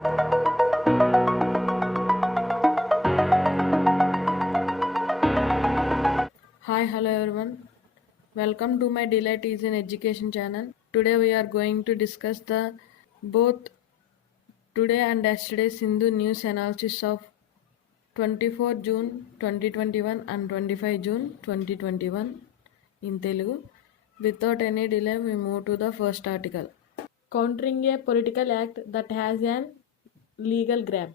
Hi, hello everyone. Welcome to my Delight is in Education channel. Today we are going to discuss the both today and yesterday's Hindu news analysis of 24 June 2021 and 25 June 2021 in Telugu. Without any delay, we move to the first article. Countering a political act that has an legal grab.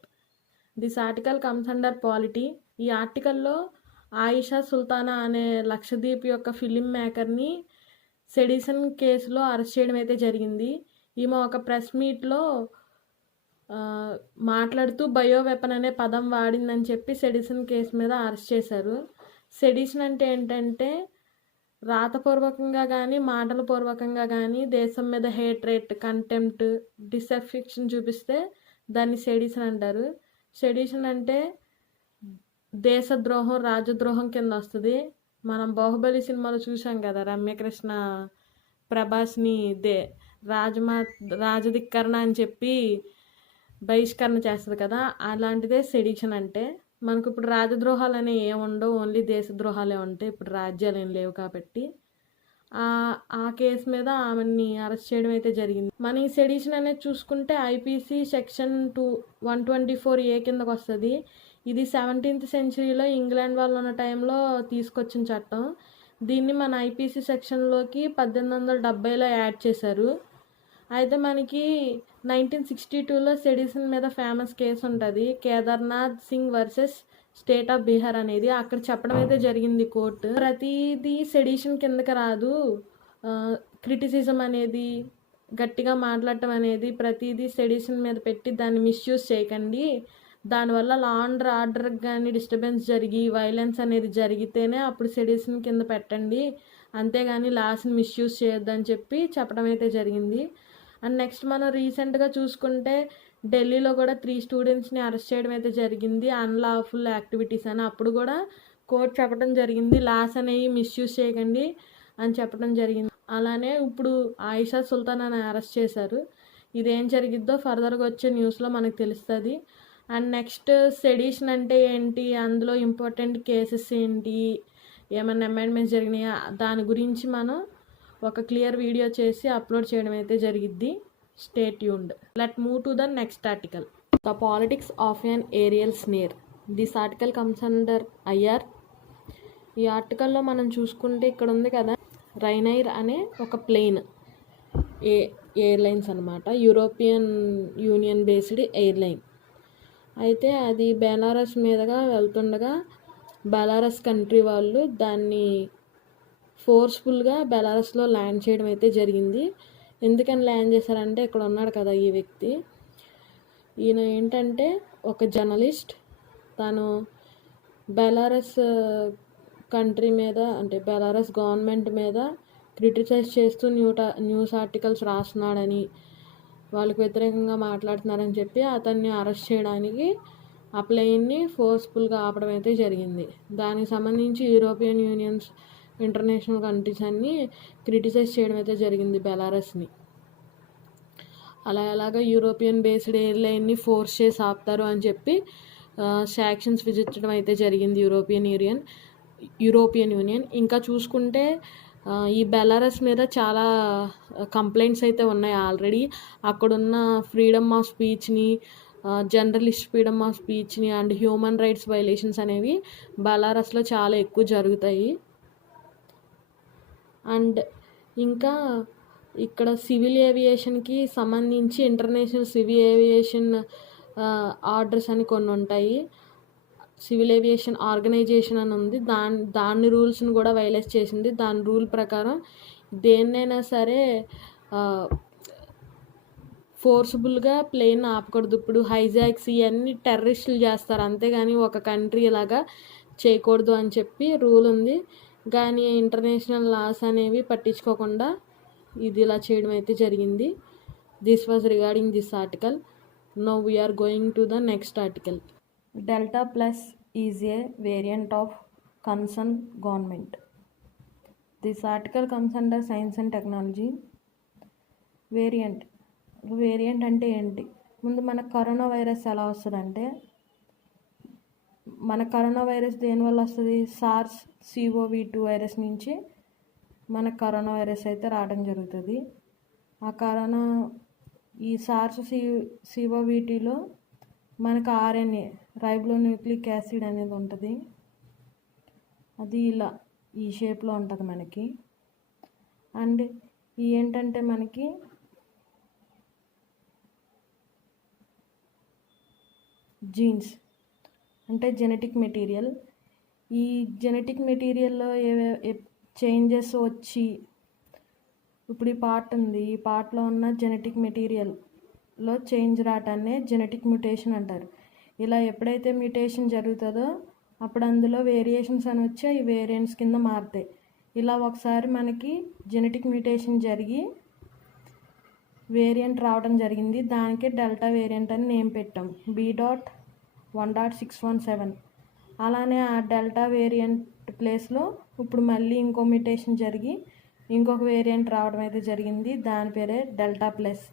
This article comes under polity. ఈ ఆర్టికల్లో ఆయిషా సుల్తానా అనే లక్షద్వీప్ యొక్క film మేకర్ని sedition కేసులో arrest చేయడం అయితే జరిగింది. ఈమె ఒక ప్రెస్ మీట్లో మాట్లాడుతూ బయో వెపన్ అనే పదం వాడిందని చెప్పి సెడిషన్ కేసు మీద అరెస్ట్ చేశారు. సెడిషన్ అంటే ఏంటంటే రాతపూర్వకంగా కానీ మాటల పూర్వకంగా కానీ దేశం మీద హేట్రేట్, కంటెంప్ట్, డిసెఫెక్షన్ చూపిస్తే దాన్ని సెడిషన్ అంటారు. సెడిషన్ అంటే దేశద్రోహం, రాజద్రోహం కింద వస్తుంది. మనం బాహుబలి సినిమాలో చూసాం కదా, రమ్యకృష్ణ ప్రభాస్ని రాజధిక్కరణ అని చెప్పి బహిష్కరణ చేస్తుంది కదా, అలాంటిదే సెడిషన్ అంటే. మనకు ఇప్పుడు రాజద్రోహాలు అనేవి ఏముండవు, ఓన్లీ దేశద్రోహాలే ఉంటాయి. ఇప్పుడు రాజ్యాలు ఏం లేవు కాబట్టి ఆ కేసు మీద ఆమెని అరెస్ట్ చేయడం అయితే జరిగింది. మన ఈ సెడిషన్ అనేది చూసుకుంటే ఐపీసీ సెక్షన్ 124A కిందకు వస్తుంది. ఇది 17th సెంచరీలో ఇంగ్లాండ్ వాళ్ళు ఉన్న టైంలో తీసుకొచ్చిన చట్టం. దీన్ని మన ఐపీసీ సెక్షన్లోకి 1870లో యాడ్ చేశారు. అయితే మనకి 1962లో సెడిషన్ మీద ఫేమస్ కేసు ఉంటుంది, Kedarnath Singh versus state of Bihar అనేది. అక్కడ చెప్పడం అయితే జరిగింది కోర్టు, ప్రతిదీ సెడిషన్ కిందకి రాదు, క్రిటిసిజం అనేది, గట్టిగా మాట్లాడటం అనేది ప్రతిదీ సెడిషన్ మీద పెట్టి దాన్ని మిస్యూజ్ చేయకండి. దానివల్ల లా అండ్ ఆర్డర్ కానీ డిస్టర్బెన్స్ జరిగి వైలెన్స్ అనేది జరిగితేనే అప్పుడు సెడిషన్ కింద పెట్టండి, అంతేగాని లాస్ని మిస్యూజ్ చేయొద్దని చెప్పి చెప్పడం అయితే జరిగింది. అండ్ నెక్స్ట్ మనం రీసెంట్గా చూసుకుంటే ఢిల్లీలో కూడా 3 స్టూడెంట్స్ని అరెస్ట్ చేయడం అయితే జరిగింది, అన్లాఫుల్ యాక్టివిటీస్ అని. అప్పుడు కూడా కోర్టు చెప్పడం జరిగింది, లాస్ అనేవి మిస్యూజ్ చేయకండి అని చెప్పడం జరిగింది. అలానే ఇప్పుడు ఆయిషా సుల్తాన్ అని అరెస్ట్ చేశారు. ఇదేం జరిగిద్దో ఫర్దర్గా వచ్చే న్యూస్లో మనకు తెలుస్తుంది. అండ్ నెక్స్ట్ సెడిషన్ అంటే ఏంటి, అందులో ఇంపార్టెంట్ కేసెస్ ఏంటి, ఏమైనా అమెండ్మెంట్స్ జరిగినాయా, దాని గురించి మనం ఒక క్లియర్ వీడియో చేసి అప్లోడ్ చేయడం అయితే జరిగిద్ది. Stay tuned. Let move to the next article. The politics of an aerial snare. This article comes under IR. ఈ ఆర్టికల్లో మనం చూసుకుంటే ఇక్కడ ఉంది కదా, రైనైర్ అనే ఒక ప్లేన్ ఎయిర్లైన్స్ అనమాట, యూరోపియన్ యూనియన్ బేస్డ్ ఎయిర్లైన్. అయితే అది బెలారస్ మీదుగా వెళ్తుండగా బెలారస్ కంట్రీ వాళ్ళు దాన్ని ఫోర్స్ఫుల్గా బెలారస్లో ల్యాండ్ చేయడం అయితే జరిగింది. ఎందుకని ల్యాండ్ చేశారంటే, ఇక్కడ ఉన్నాడు కదా ఈ వ్యక్తి, ఈయన ఏంటంటే ఒక జర్నలిస్ట్. తను బెలారస్ కంట్రీ మీద, అంటే బెలారస్ గవర్నమెంట్ మీద క్రిటిసైజ్ చేస్తూ న్యూస్ ఆర్టికల్స్ రాస్తున్నాడని, వాళ్ళకి వ్యతిరేకంగా మాట్లాడుతున్నారని చెప్పి అతన్ని అరెస్ట్ చేయడానికి ఆ ప్లేన్ని ఫోర్స్ఫుల్గా ఆపడం అయితే జరిగింది. దానికి సంబంధించి యూరోపియన్ యూనియన్స్, ఇంటర్నేషనల్ కంట్రీస్ అన్నీ క్రిటిసైజ్ చేయడం అయితే జరిగింది బెలారస్ని. అలాగా యూరోపియన్ బేస్డ్ ఎయిర్లైన్ని ఫోర్స్ చేసి ఆపుతారు అని చెప్పి శాంక్షన్స్ విధించడం అయితే జరిగింది యూరోపియన్ యూనియన్. ఇంకా చూసుకుంటే ఈ బెలారస్ మీద చాలా కంప్లైంట్స్ అయితే ఉన్నాయి ఆల్రెడీ. అక్కడున్న ఫ్రీడమ్ ఆఫ్ స్పీచ్ని, జర్నలిస్ట్ ఫ్రీడమ్ ఆఫ్ స్పీచ్ని అండ్ హ్యూమన్ రైట్స్ వైలేషన్స్ అనేవి బెలారస్లో చాలా ఎక్కువ జరుగుతాయి. అండ్ ఇంకా ఇక్కడ సివిల్ ఏవియేషన్కి సంబంధించి ఇంటర్నేషనల్ సివిల్ ఏవియేషన్ ఆర్డర్స్ అని కొన్ని ఉంటాయి. సివిల్ ఏవియేషన్ ఆర్గనైజేషన్ అని ఉంది, దాని రూల్స్ని కూడా వైలేట్ చేసింది. దాని రూల్ ప్రకారం దేన్నైనా సరే ఫోర్స్ఫుల్గా ప్లేన్ ఆపకూడదు. ఇప్పుడు హైజాక్స్ ఇవన్నీ టెర్రరిస్టులు చేస్తారు, అంతేగాని ఒక కంట్రీ ఇలాగా చేయకూడదు అని చెప్పి రూల్ ఉంది. కానీ ఇంటర్నేషనల్ లాస్ అనేవి పట్టించుకోకుండా ఇది ఇలా చేయడం అయితే జరిగింది. This was regarding this article. Now we're going to the next article. Delta Plus is a variant of concerned government. This article comes under Science and Technology. Variant అంటే ఏంటి? ముందు మన కరోనా వైరస్ ఎలా వస్తుందంటే, మన కరోనా వైరస్ దేనివల్ల వస్తుంది? Sirs CoV-2 virus నుంచి మన కరోనా వైరస్ అయితే రావడం జరుగుతుంది. ఈ సార్స్ CoV-2లో మనకు RNA రైబోన్యూక్లిక్ యాసిడ్ అనేది ఉంటుంది. అది ఇలా ఈ షేప్లో ఉంటుంది మనకి. అండ్ ఏంటంటే మనకి జీన్స్ అంటే జెనెటిక్ మెటీరియల్. ఈ జెనెటిక్ మెటీరియల్లో చేంజెస్ వచ్చి ఇప్పుడు ఈ పార్ట్ ఉంది, ఈ పార్ట్లో ఉన్న జెనెటిక్ మెటీరియల్లో చేంజ్ రావటాన్ని జెనెటిక్ మ్యుటేషన్ అంటారు. ఇలా ఎప్పుడైతే మ్యుటేషన్ జరుగుతుందో అప్పుడు అందులో వేరియేషన్స్ అని వచ్చి ఈ వేరియంట్స్ కింద మారుతాయి. ఇలా ఒకసారి మనకి జెనెటిక్ మ్యుటేషన్ జరిగి వేరియంట్ రావడం జరిగింది. దానికే డెల్టా వేరియంట్ అని నేమ్ పెట్టాం, B.1.617. అలానే ఆ డెల్టా వేరియంట్ ప్లేస్లో ఇప్పుడు మళ్ళీ ఇంకో మ్యుటేషన్ జరిగి ఇంకొక వేరియంట్ రావడం అయితే జరిగింది. దాని పేరే డెల్టా ప్లస్.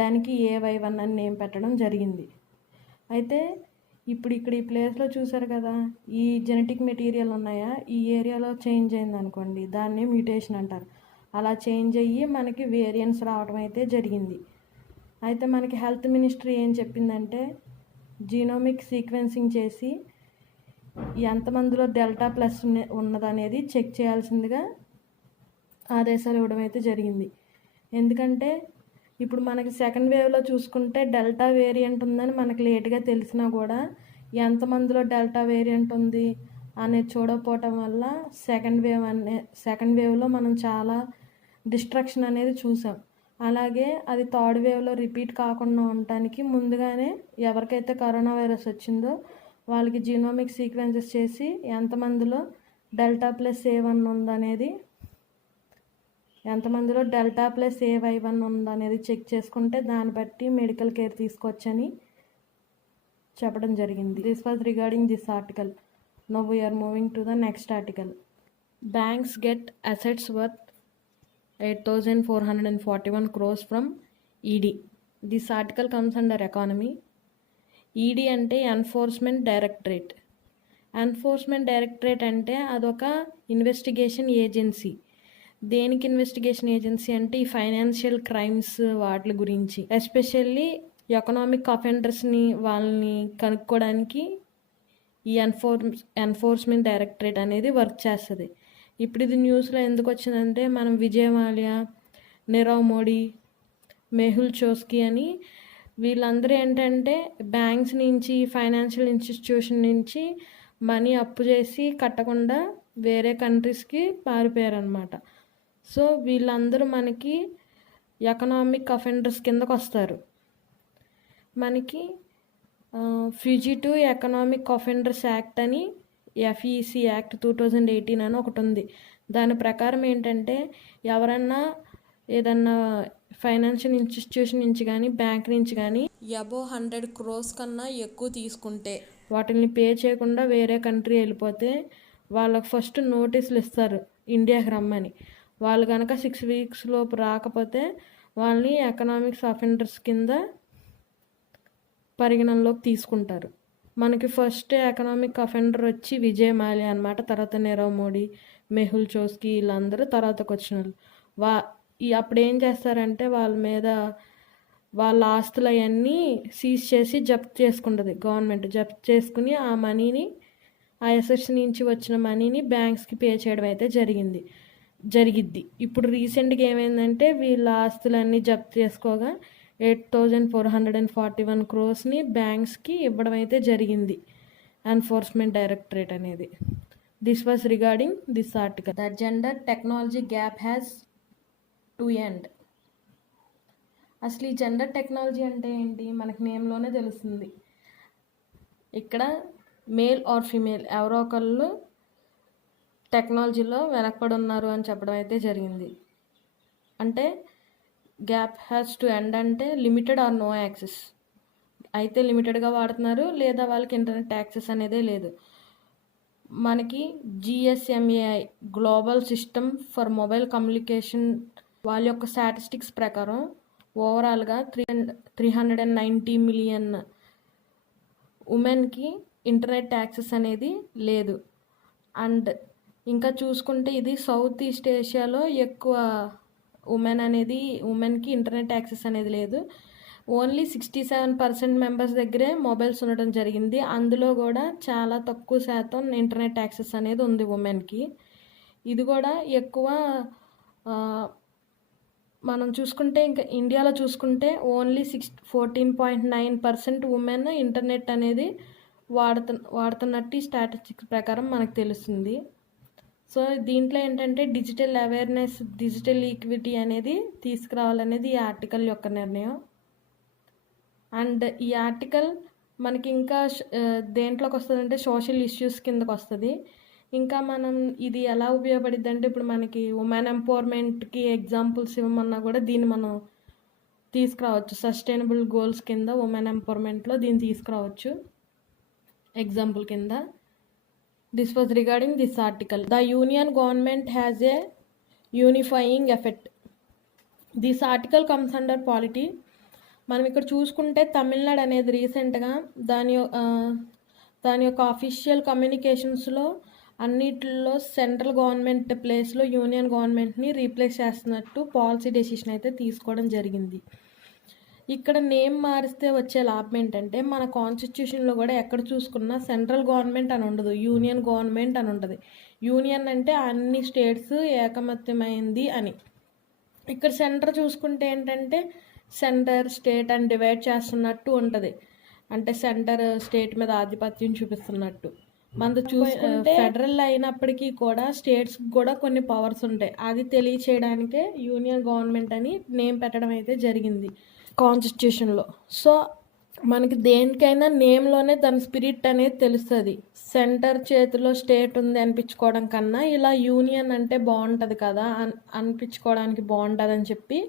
దానికి AY1 అని నేమ్ పెట్టడం జరిగింది. అయితే ఇప్పుడు ఇక్కడ ఈ ప్లేస్లో చూసారు కదా, ఈ జెనెటిక్ మెటీరియల్ ఉన్నాయా, ఈ ఏరియాలో చేంజ్ అయింది అనుకోండి, దాన్ని మ్యుటేషన్ అంటారు. అలా చేంజ్ అయ్యి మనకి వేరియంట్స్ రావడం అయితే జరిగింది. అయితే మనకి హెల్త్ మినిస్ట్రీ ఏం చెప్పిందంటే, జీనోమిక్ సీక్వెన్సింగ్ చేసి ఎంతమందిలో డెల్టా ప్లస్ ఉన్నదనేది చెక్ చేయాల్సిందిగా ఆదేశాలు ఇవ్వడం అయితే జరిగింది. ఎందుకంటే ఇప్పుడు మనకి సెకండ్ వేవ్లో చూసుకుంటే డెల్టా వేరియంట్ ఉందని మనకి లేట్గా తెలిసినా కూడా ఎంతమందిలో డెల్టా వేరియంట్ ఉంది అనేది చూడకపోవటం వల్ల సెకండ్ వేవ్లో మనం చాలా డిస్ట్రక్షన్ అనేది చూసాం. అలాగే అది థర్డ్ వేవ్లో రిపీట్ కాకుండా ఉండటానికి ముందుగానే ఎవరికైతే కరోనా వైరస్ వచ్చిందో వాళ్ళకి జీనోమిక్ సీక్వెన్సెస్ చేసి ఎంతమందిలో డెల్టా ప్లస్ A1 ఉందనేది, ఎంతమందిలో డెల్టా ప్లస్ AY1 ఉందనేది చెక్ చేసుకుంటే దాన్ని బట్టి మెడికల్ కేర్ తీసుకోవచ్చని చెప్పడం జరిగింది. This was regarding this article. Now we're moving to the next article. Banks get assets worth 8,441 crores from ED. This article comes under economy. ED అంటే enforcement directorate. Enforcement directorate అంటే అదొక investigation agency. దేనికి investigation agency అంటే ఈ financial crimes వాటి గురించి, especially economic అఫెండర్స్ని వాళ్ళని కనుక్కోవడానికి ఈ ఎన్ఫోర్స్మెంట్ డైరెక్టరేట్ అనేది వర్క్ చేస్తుంది. ఇప్పుడు ఇది న్యూస్లో ఎందుకు వచ్చిందంటే, మనం విజయ్ మాల్యా, నీరవ్ మోడీ, మెహుల్ చోస్కీ అని వీళ్ళందరూ ఏంటంటే బ్యాంక్స్ నుంచి, ఫైనాన్షియల్ ఇన్స్టిట్యూషన్ నుంచి మనీ అప్పు చేసి కట్టకుండా వేరే కంట్రీస్కి పారిపోయారనమాట. సో వీళ్ళందరూ మనకి ఎకనామిక్ అఫెండర్స్ కిందకు వస్తారు. మనకి ఫ్యూజిటివ్ ఎకనామిక్ అఫెండర్స్ యాక్ట్ అని FEC యాక్ట్ 2018 అని ఒకటి ఉంది. దాని ప్రకారం ఏంటంటే ఎవరన్నా ఏదన్నా ఫైనాన్షియల్ ఇన్స్టిట్యూషన్ నుంచి కానీ బ్యాంక్ నుంచి కానీ అబోవ్ 100 crores కన్నా ఎక్కువ తీసుకుంటే వాటిని పే చేయకుండా వేరే కంట్రీ వెళ్ళిపోతే వాళ్ళకి ఫస్ట్ నోటీసులు ఇస్తారు ఇండియాకి రమ్మని. వాళ్ళు కనుక 6 weeks లోపు రాకపోతే వాళ్ళని ఎకనామిక్స్ అఫెండర్స్ కింద పరిగణనలోకి తీసుకుంటారు. మనకి ఫస్ట్ ఎకనామిక్ అఫెండర్ వచ్చి విజయ్ మాల్యా అనమాట. తర్వాత నీరవ్ మోడీ, మెహుల్ చోస్కీ వీళ్ళందరూ తర్వాతకు వచ్చిన వాళ్ళు. అప్పుడు ఏం చేస్తారంటే వాళ్ళ మీద వాళ్ళ ఆస్తులు అవన్నీ సీజ్ చేసి జప్తు చేసుకుంటుంది గవర్నమెంట్. జప్తు చేసుకుని ఆ మనీని, ఆ అసెట్స్ నుంచి వచ్చిన మనీని బ్యాంక్స్కి పే చేయడం అయితే జరిగిద్ది. ఇప్పుడు రీసెంట్గా ఏమైందంటే వీళ్ళ ఆస్తులన్నీ జప్తు చేసుకోగా 8,441 crores బ్యాంక్స్కి ఇవ్వడం అయితే జరిగింది ఎన్ఫోర్స్మెంట్ డైరెక్టరేట్ అనేది. This was regarding this article. The gender technology gap has to end. అసలు ఈ జెండర్ టెక్నాలజీ అంటే ఏంటి మనకి నేమ్లోనే తెలుస్తుంది. ఇక్కడ మేల్ ఆర్ ఫీమేల్ ఎవరో ఒకళ్ళు టెక్నాలజీలో వెనకబడి ఉన్నారు అని చెప్పడం అయితే జరిగింది. అంటే గ్యాప్ హ్యాస్ టు ఎండ్ అంటే లిమిటెడ్ ఆర్ నో యాక్సెస్. అయితే లిమిటెడ్గా వాడుతున్నారు, లేదా వాళ్ళకి ఇంటర్నెట్ యాక్సెస్ అనేదే లేదు. మనకి GSMAI global system for mobile communication వాళ్ళ యొక్క స్టాటిస్టిక్స్ ప్రకారం ఓవరాల్గా 390 మిలియన్ ఉమెన్కి ఇంటర్నెట్ యాక్సెస్ అనేది లేదు. అండ్ ఇంకా చూసుకుంటే ఇది సౌత్ ఈస్ట్ ఏషియాలో ఎక్కువ ఉమెన్కి ఇంటర్నెట్ యాక్సెస్ అనేది లేదు. ఓన్లీ 67% మెంబర్స్ దగ్గరే మొబైల్స్ ఉండడం జరిగింది. అందులో కూడా చాలా తక్కువ శాతం ఇంటర్నెట్ యాక్సెస్ అనేది ఉంది ఉమెన్కి. ఇది కూడా ఎక్కువ మనం చూసుకుంటే ఇంకా ఇండియాలో చూసుకుంటే ఓన్లీ 14.9% ఉమెన్ ఇంటర్నెట్ అనేది వాడుతున్నట్టు స్టాటిస్టిక్స్ ప్రకారం మనకు తెలుస్తుంది. సో దీంట్లో ఏంటంటే డిజిటల్ అవేర్నెస్, డిజిటల్ ఈక్విటీ అనేది తీసుకురావాలనేది ఈ ఆర్టికల్ యొక్క నిర్ణయం. అండ్ ఈ ఆర్టికల్ మనకి ఇంకా దేంట్లోకి వస్తుందంటే సోషల్ ఇష్యూస్ కిందకు వస్తుంది. ఇంకా మనం ఇది ఎలా ఉపయోగపడుద్ది అంటే ఇప్పుడు మనకి ఉమెన్ ఎంపవర్మెంట్కి ఎగ్జాంపుల్స్ ఇవ్వమన్నా కూడా దీన్ని మనం తీసుకురావచ్చు. సస్టైనబుల్ గోల్స్ కింద ఉమెన్ ఎంపవర్మెంట్లో దీన్ని తీసుకురావచ్చు ఎగ్జాంపుల్ కింద. This was regarding this article. The union government has a unifying effect. This article comes under polity. మనం ఇక్కడ చూసుకుంటే తమిళనాడు అనేది రీసెంట్గా దాని యొక్క అఫీషియల్ కమ్యూనికేషన్స్లో అన్నిటిలో సెంట్రల్ గవర్నమెంట్ ప్లేస్లో యూనియన్ గవర్నమెంట్ని రీప్లేస్ చేస్తున్నట్టు పాలసీ డెసిషన్ అయితే తీసుకోవడం జరిగింది. ఇక్కడ నేమ్ మారిస్తే వచ్చే లాభం ఏంటంటే మన కాన్స్టిట్యూషన్లో కూడా ఎక్కడ చూసుకున్నా సెంట్రల్ గవర్నమెంట్ అని ఉండదు, యూనియన్ గవర్నమెంట్ అని ఉంటుంది. యూనియన్ అంటే అన్ని స్టేట్స్ ఏకమత్యమైంది అని. ఇక్కడ సెంటర్ చూసుకుంటే ఏంటంటే సెంటర్ స్టేట్ అని డివైడ్ చేస్తున్నట్టు ఉంటుంది. అంటే సెంటర్ స్టేట్ మీద ఆధిపత్యం చూపిస్తున్నట్టు. మనది చూసుకుంటే ఫెడరల్ అయినప్పటికీ కూడా స్టేట్స్కి కూడా కొన్ని పవర్స్ ఉంటాయి. అది తెలియచేయడానికే యూనియన్ గవర్నమెంట్ అని నేమ్ పెట్టడం అయితే జరిగింది కాన్స్టిట్యూషన్లో. సో మనకి దేనికైనా నేమ్లోనే దాని స్పిరిట్ అనేది తెలుస్తుంది. సెంటర్ చేతిలో స్టేట్ ఉంది అనిపించుకోవడం కన్నా ఇలా యూనియన్ అంటే బాగుంటుంది కదా అనిపించుకోవడానికి బాగుంటుంది అని చెప్పి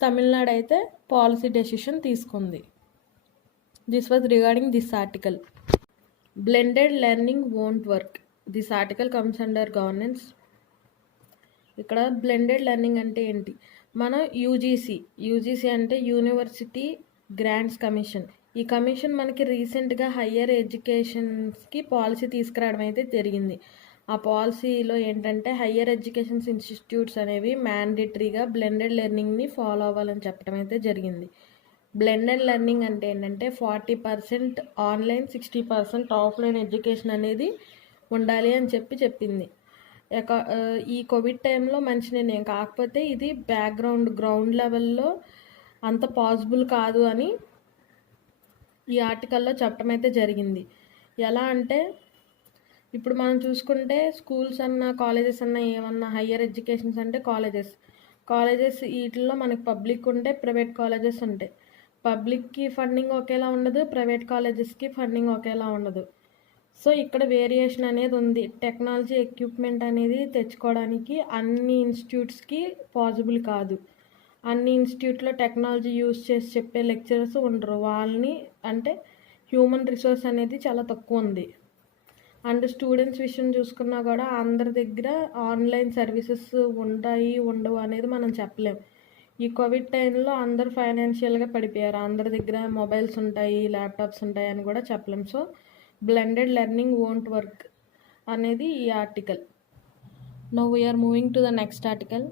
తమిళనాడు అయితే పాలసీ డెసిషన్ తీసుకుంది. This was regarding this article. Blended learning won't work. This article comes under governance. ఇక్కడ బ్లెండెడ్ లెర్నింగ్ అంటే ఏంటి? మనం యూజీసీ అంటే యూనివర్సిటీ గ్రాంట్స్ కమిషన్. ఈ కమిషన్ మనకి రీసెంట్గా హయ్యర్ ఎడ్యుకేషన్స్కి పాలసీ తీసుకురావడం అయితే జరిగింది. ఆ పాలసీలో ఏంటంటే హయ్యర్ ఎడ్యుకేషన్స్ ఇన్స్టిట్యూట్స్ అనేవి మ్యాండేటరీగా బ్లెండెడ్ లెర్నింగ్ని ఫాలో అవ్వాలని చెప్పడం అయితే జరిగింది. బ్లెండెడ్ లెర్నింగ్ అంటే ఏంటంటే 40% ఆన్లైన్, 60% ఆఫ్లైన్ ఎడ్యుకేషన్ అనేది ఉండాలి అని చెప్పింది. ఈ కోవిడ్ టైంలో మంచి నిర్ణయం. కాకపోతే ఇది గ్రౌండ్ లెవెల్లో అంత పాసిబుల్ కాదు అని ఈ ఆర్టికల్లో చెప్పడం అయితే జరిగింది. ఎలా అంటే ఇప్పుడు మనం చూసుకుంటే స్కూల్స్ అన్నా కాలేజెస్ అన్నా ఏమన్నా హయ్యర్ ఎడ్యుకేషన్స్ అంటే కాలేజెస్ వీటిల్లో మనకి పబ్లిక్ ఉంటే ప్రైవేట్ కాలేజెస్ ఉంటాయి. పబ్లిక్కి ఫండింగ్ ఒకేలా ఉండదు, ప్రైవేట్ కాలేజెస్కి ఫండింగ్ ఒకేలా ఉండదు. సో ఇక్కడ వేరియేషన్ అనేది ఉంది. టెక్నాలజీ ఎక్విప్మెంట్ అనేది తెచ్చుకోవడానికి అన్ని ఇన్స్టిట్యూట్స్కి పాసిబుల్ కాదు. అన్ని ఇన్స్టిట్యూట్లో టెక్నాలజీ యూజ్ చేసి చెప్పే లెక్చరర్స్ ఉండరు. వాళ్ళని అంటే హ్యూమన్ రిసోర్స్ అనేది చాలా తక్కువ ఉంది. అండ్ స్టూడెంట్స్ విషయం చూసుకున్నా కూడా అందరి దగ్గర ఆన్లైన్ సర్వీసెస్ ఉండవు అనేది మనం చెప్పలేం. ఈ కోవిడ్ టైంలో అందరూ ఫైనాన్షియల్గా పడిపోయారు. అందరి దగ్గర మొబైల్స్ ఉంటాయి, ల్యాప్టాప్స్ ఉంటాయి అని కూడా చెప్పలేం. So blended learning won't work అనేది ఈ article. Now we're moving to the next article.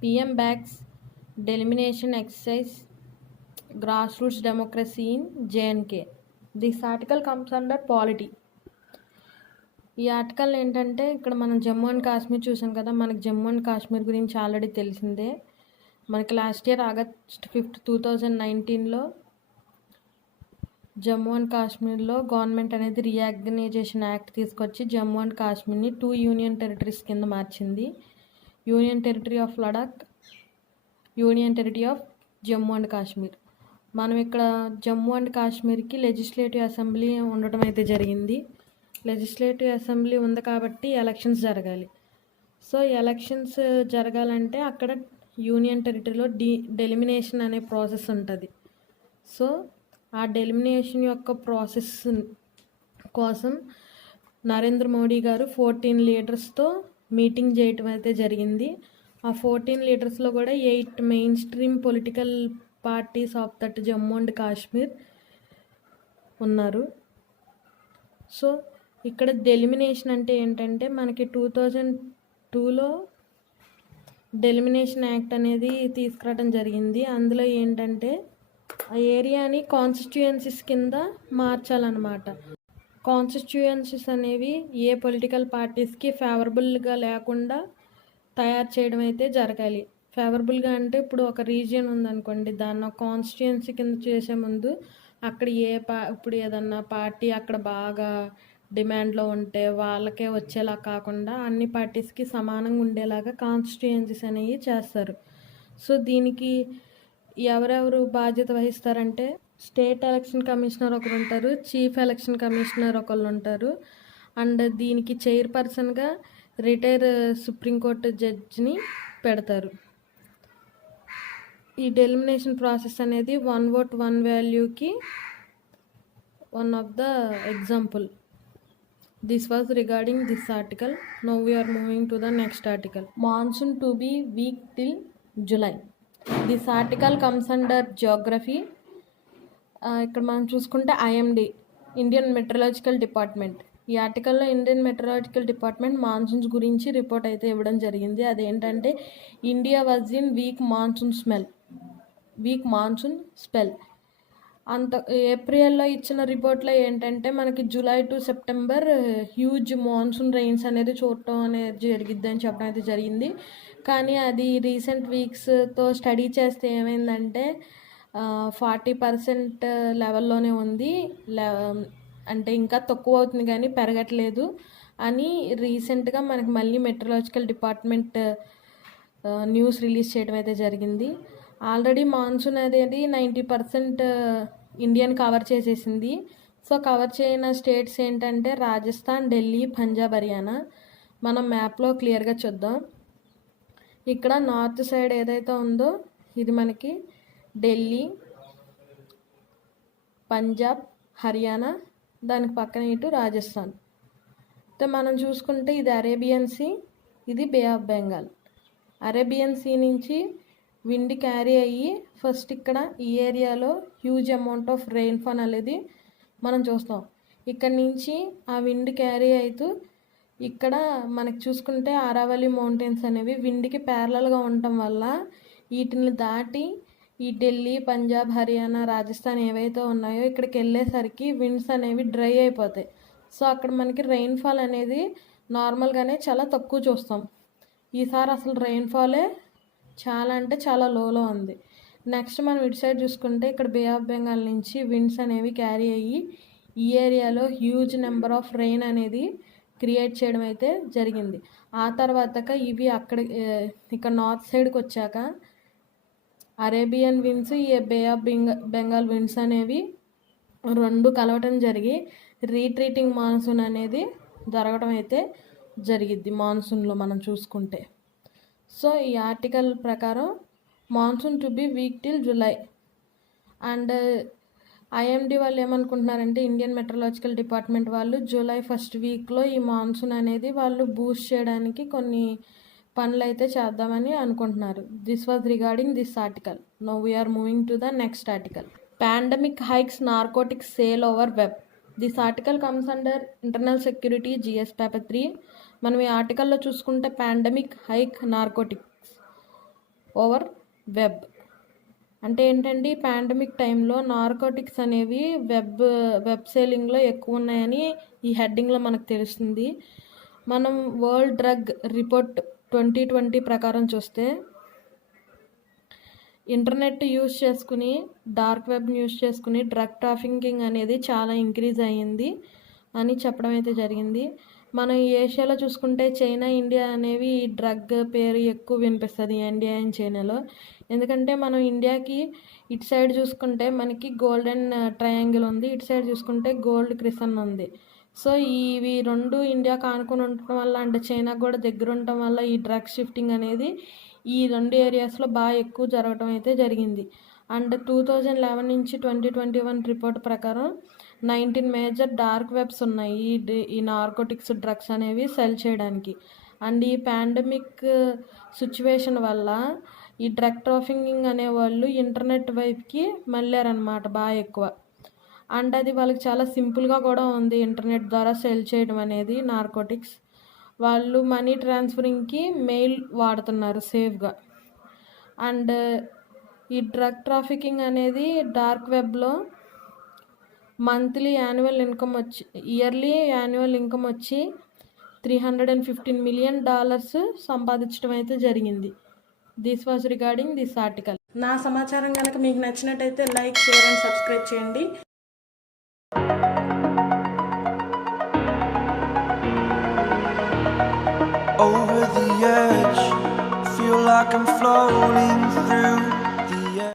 PM backs delimitation exercise, grassroots democracy in J&K. This article comes under polity. ఈ ఆర్టికల్ ఏంటంటే ఇక్కడ మనం జమ్మూ అండ్ కాశ్మీర్ చూసాం కదా. మనకి జమ్మూ అండ్ కాశ్మీర్ గురించి ఆల్రెడీ తెలిసిందే. మనకి లాస్ట్ ఇయర్ August 5, 2019లో జమ్మూ అండ్ కాశ్మీర్లో గవర్నమెంట్ అనేది రీఆర్గనైజేషన్ యాక్ట్ తీసుకొచ్చి జమ్మూ అండ్ కాశ్మీర్ని 2 యూనియన్ టెరిటరీస్ కింద మార్చింది. Union territory of Ladakh, union territory of Jammu and Kashmir. మనం ఇక్కడ జమ్మూ అండ్ కాశ్మీర్కి లెజిస్లేటివ్ అసెంబ్లీ ఉండటం అయితే జరిగింది. లెజిస్లేటివ్ అసెంబ్లీ ఉంది కాబట్టి ఎలక్షన్స్ జరగాలి. సో ఎలక్షన్స్ జరగాలంటే అక్కడ యూనియన్ టెరిటరీలో డెలిమినేషన్ అనే ప్రాసెస్ ఉంటుంది. సో ఆ డెలిమినేషన్ యొక్క ప్రాసెస్ కోసం నరేంద్ర మోడీ గారు 14 లీడర్స్తో మీటింగ్ చేయటం అయితే జరిగింది. ఆ 14 లీడర్స్లో కూడా 8 main stream political parties of that Jammu and Kashmir ఉన్నారు. సో ఇక్కడ డెలిమినేషన్ అంటే ఏంటంటే మనకి 2002లో డెలిమినేషన్ యాక్ట్ అనేది తీసుకురావడం జరిగింది. అందులో ఏంటంటే ఆ ఏరియాని కాన్స్టిట్యుయెన్సీస్ కింద మార్చాలన్నమాట. కాన్స్టిట్యుయెన్సీస్ అనేవి ఏ పొలిటికల్ పార్టీస్కి ఫేవరబుల్గా లేకుండా తయారు చేయడం అయితే జరగాలి. ఫేవరబుల్గా అంటే ఇప్పుడు ఒక రీజియన్ ఉందనుకోండి, దాన్ని ఒక కాన్స్టిట్యుయెన్సీ కింద చేసే ముందు అక్కడ ఇప్పుడు ఏదన్నా పార్టీ అక్కడ బాగా డిమాండ్లో ఉంటే వాళ్ళకే వచ్చేలా కాకుండా అన్ని పార్టీస్కి సమానంగా ఉండేలాగా కాన్స్టిట్యుయెన్సీస్ అనేవి చేస్తారు. సో దీనికి ఎవరెవరు బాధ్యత వహిస్తారంటే స్టేట్ ఎలక్షన్ కమిషనర్ ఒకరు ఉంటారు, చీఫ్ ఎలక్షన్ కమిషనర్ ఒకళ్ళు ఉంటారు, అండ్ దీనికి చైర్పర్సన్గా రిటైర్ సుప్రీంకోర్టు జడ్జిని పెడతారు. ఈ డెలిమినేషన్ ప్రాసెస్ అనేది 1 vote 1 వాల్యూకి one of the example. This was regarding this article. Now we are moving to the next article. Monsoon to be weak till July. This article comes under geography. ఇక్కడ మనం చూసుకుంటే IMD, Indian metrological department. ఈ ఆర్టికల్లో Indian metrological department monsoons గురించి report అయితే ఇవ్వడం జరిగింది. అదేంటంటే India was in week monsoon spell. ఏప్రిల్లో ఇచ్చిన రిపోర్ట్లో ఏంటంటే మనకి July to September huge monsoon rains అనేది చూడటం అనేది జరిగిద్ది అని చెప్పడం అయితే జరిగింది. కానీ అది రీసెంట్ వీక్స్తో స్టడీ చేస్తే ఏమైందంటే 40% లెవెల్లోనే ఉంది, అంటే ఇంకా తక్కువ అవుతుంది కానీ పెరగట్లేదు అని రీసెంట్గా మనకి మళ్ళీ మెట్రలాజికల్ డిపార్ట్మెంట్ న్యూస్ రిలీజ్ చేయడం అయితే జరిగింది. ఆల్రెడీ మాన్సూన్ అనేది 90% ఇండియన్ కవర్ చేసేసింది. సో కవర్ చేయని స్టేట్స్ ఏంటంటే రాజస్థాన్, ఢిల్లీ, పంజాబ్, హర్యానా. మనం మ్యాప్లో క్లియర్గా చూద్దాం. ఇక్కడ నార్త్ సైడ్ ఏదైతే ఉందో ఇది మనకి ఢిల్లీ, పంజాబ్, హర్యానా, దానికి పక్కన ఇటు రాజస్థాన్. అయితే మనం చూసుకుంటే ఇది అరేబియన్ సీ, ఇది బే ఆఫ్ బెంగాల్. అరేబియన్ సీ నుంచి విండ్ క్యారీ అయ్యి ఫస్ట్ ఇక్కడ ఈ ఏరియాలో హ్యూజ్ అమౌంట్ ఆఫ్ రెయిన్ఫాల్ అనేది మనం చూస్తాం. ఇక్కడ నుంచి ఆ విండ్ క్యారీ అవుతూ ఇక్కడ మనకి చూసుకుంటే ఆరావళి మౌంటైన్స్ అనేవి విండ్కి ప్యారలల్గా ఉండటం వల్ల వీటిని దాటి ఈ ఢిల్లీ, పంజాబ్, హర్యానా, రాజస్థాన్ ఏవైతే ఉన్నాయో ఇక్కడికి వెళ్ళేసరికి విండ్స్ అనేవి డ్రై అయిపోతాయి. సో అక్కడ మనకి రెయిన్ఫాల్ అనేది నార్మల్గానే చాలా తక్కువ చూస్తాం. ఈసారి అసలు రెయిన్ఫాలే చాలా అంటే చాలా లోలో ఉంది. నెక్స్ట్ మనం ఇటు సైడ్ చూసుకుంటే ఇక్కడ బే ఆఫ్ బెంగాల్ నుంచి విండ్స్ అనేవి క్యారీ అయ్యి ఈ ఏరియాలో హ్యూజ్ నెంబర్ ఆఫ్ రెయిన్ అనేది క్రియేట్ చేయడం అయితే జరిగింది. ఆ తర్వాత ఇవి ఇక్కడ నార్త్ సైడ్కి వచ్చాక అరేబియన్ విండ్స్, ఈ బే ఆఫ్ బెంగాల్ విండ్స్ అనేవి రెండు కలవటం జరిగి రీట్రీటింగ్ మాన్సూన్ అనేది జరగడం అయితే జరిగిద్ది మాన్సూన్లో మనం చూసుకుంటే. సో ఈ ఆర్టికల్ ప్రకారం monsoon to be week till July. And IMD వాళ్ళు ఏమనుకుంటున్నారంటే ఇండియన్ మెట్రలాజికల్ డిపార్ట్మెంట్ వాళ్ళు జూలై 1st వీక్లో ఈ మాన్సూన్ అనేది వాళ్ళు బూస్ట్ చేయడానికి కొన్ని పనులు అయితే చేద్దామని అనుకుంటున్నారు. This was regarding this article. Now we're moving to the next article. Pandemic hikes narcotics sale over web. This article comes under internal security GS paper 3. మనం ఈ ఆర్టికల్లో చూసుకుంటే pandemic hike narcotics over web అంటే ఏంటండి, pandemic టైంలో narcotics అనేవి web సేలింగ్లో ఎక్కువ ఉన్నాయని ఈ హెడ్డింగ్లో మనకు తెలుస్తుంది. మనం వరల్డ్ డ్రగ్ రిపోర్ట్ 2020 ప్రకారం చూస్తే ఇంటర్నెట్ యూజ్ చేసుకుని, డార్క్ వెబ్ని యూజ్ చేసుకుని డ్రగ్ ట్రాఫికింగ్ అనేది చాలా ఇంక్రీజ్ అయ్యింది అని చెప్పడం అయితే జరిగింది. మనం ఏషియాలో చూసుకుంటే చైనా, ఇండియా అనేవి ఈ డ్రగ్ పేరు ఎక్కువ వినిపిస్తుంది ఇండియా అండ్ చైనాలో. ఎందుకంటే మనం ఇండియాకి ఇటు సైడ్ చూసుకుంటే మనకి గోల్డెన్ ట్రయాంగిల్ ఉంది, ఇటు సైడ్ చూసుకుంటే గోల్డ్ క్రిసన్ ఉంది. సో ఇవి రెండు ఇండియాకి ఆనుకొని ఉండటం వల్ల అంటే చైనాకు కూడా దగ్గర ఉండటం వల్ల ఈ డ్రగ్ షిఫ్టింగ్ అనేది ఈ రెండు ఏరియాస్లో బాగా ఎక్కువ జరగడం అయితే జరిగింది. అండ్ 2011 నుంచి 2021 రిపోర్ట్ ప్రకారం 19 మేజర్ డార్క్ వెబ్స్ ఉన్నాయి ఈ నార్కోటిక్స్ డ్రగ్స్ అనేవి సెల్ చేయడానికి. అండ్ ఈ పాండమిక్ సిచ్యువేషన్ వల్ల ఈ డ్రగ్ ట్రాఫికింగ్ అనేవాళ్ళు ఇంటర్నెట్ వైపుకి మళ్ళారనమాట బాగా ఎక్కువ. అండ్ అది వాళ్ళకి చాలా సింపుల్గా కూడా ఉంది ఇంటర్నెట్ ద్వారా సెల్ చేయడం అనేది నార్కోటిక్స్. వాళ్ళు మనీ ట్రాన్స్ఫరింగ్కి మెయిల్ వాడుతున్నారు సేఫ్గా. అండ్ ఈ డ్రగ్ ట్రాఫికింగ్ అనేది డార్క్ వెబ్లో ఇయర్లీ యాన్యువల్ ఇన్కమ్ వచ్చి $315 million సంపాదించడం అయితే జరిగింది. This was regarding this article. నా సమాచారం కనుక మీకు నచ్చినట్టయితే లైక్, షేర్ అండ్ సబ్స్క్రైబ్ చేయండి. Over the edge, feel like I'm floating through